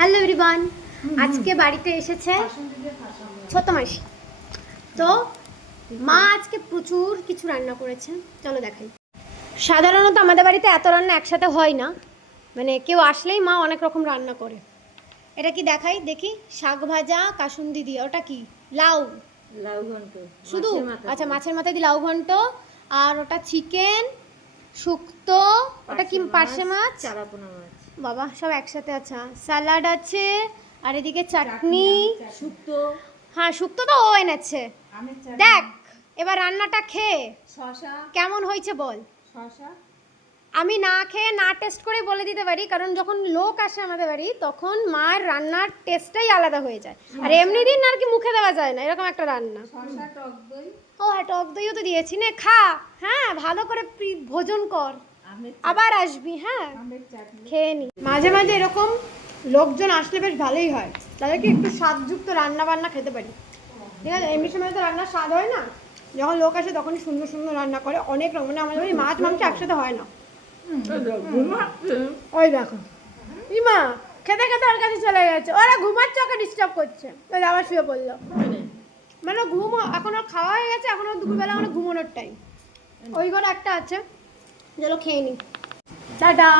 Hello everyone, আজকে বাড়িতে এসেছে ছোট মাসি। তো মা আজকে প্রচুর কিছু রান্না করেছে, চলো দেখাই। সাধারণত আমাদের বাড়িতে এত রান্না একসাথে হয় না, মানে কেউ আসলেই মা অনেক রকম রান্না করে। এটা কি দেখাই দেখি, শাক ভাজা কাসুন্দি দিয়ে, ওটা কি লাউ লাউ ঘন্ট শুধু? আচ্ছা, মাছের মাথা দিয়ে লাউ ঘন্ট। আর ওটা চিকেন শুক্তো, ওটা কি পার্শে মাছ, চারাপোনা মাছ, বাবা সব একসাথে। আচ্ছা, স্যালাড আছে, আর এদিকে চাটনি, শুক্তো। হ্যাঁ শুক্তো তো ও এনেছে। দেখ এবার রান্নাটা খেয়ে শশা কেমন হয়েছে বল। শশা আমি না খেয়ে না টেস্ট করে বলে দিতে পারি, কারণ যখন লোক আসে আমাদের বাড়ি তখন মায়ের রান্নার টেস্টটাই আলাদা হয়ে যায়। আর এমনি দিন আর কি মুখে দেওয়া যায় না এরকম একটা রান্না। শশা টক দই। ও হ্যাঁ, টক দইও তো দিয়েছি, নে খা। হ্যাঁ, ভালো করে ভোজন কর, আবার আসবি। হ্যাঁ, খেয়ে নি। মাঝে মাঝে এরকম লোকজন আসলে বেশ ভালোই হয়, তাদেরকে একটু স্বাদযুক্ত রান্না বান্না খেতে পারি। ঠিক আছে, এমনি সময় তো রান্নার স্বাদ হয় না, যখন লোক আসে তখনই সুন্দর সুন্দর রান্না করে অনেক রকম। মানে আমাদের বাড়ি মাছ মাংস একসাথে হয় না। ওই দেখো ইমা খেতে খেতে ওর কাছে চলে গেছে, ওরা ঘুমাচ্ছে, ওকে ডিস্টার্ব করছে, ওই আবার শুয়ে পড়লো। মানে ঘুম এখন ওর খাওয়া হয়ে গেছে, এখন ওর দুপুরবেলা মানে ঘুমানোর টাইম। ওই ঘরে একটা আছে, চলো খেয়ে নি, টাটা।